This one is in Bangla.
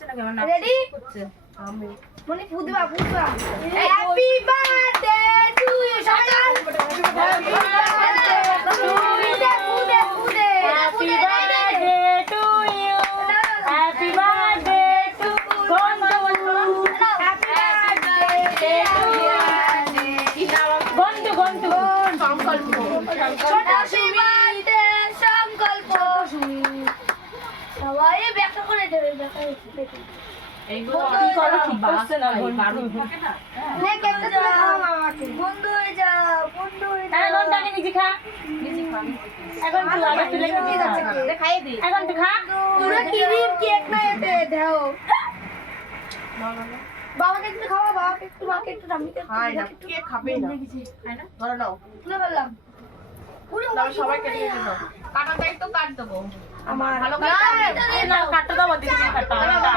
খাচ্ছে না কেমন Ready? করছে আমি মনি ফুদবা ফুদবা হ্যাপি বার্থডে টু ইউ সবাই হ্যাপি বার্থডে ফুদে ফুদে ফুদে happy birthday to you happy birthday to happy birthday গন্ধ গন্ধ সংকল্প। সবাই ব্যাখ্যা করে দেবে ব্যাখ্যা বাবাকে একটু খাওয়া বাবাকে একটু মাকে একটু খাবে। না। ধরো নাও। তুলে ফেললাম। সবাই কেটে কেটে নাও কাটাটাই কাট দেবো। கட்டுறதா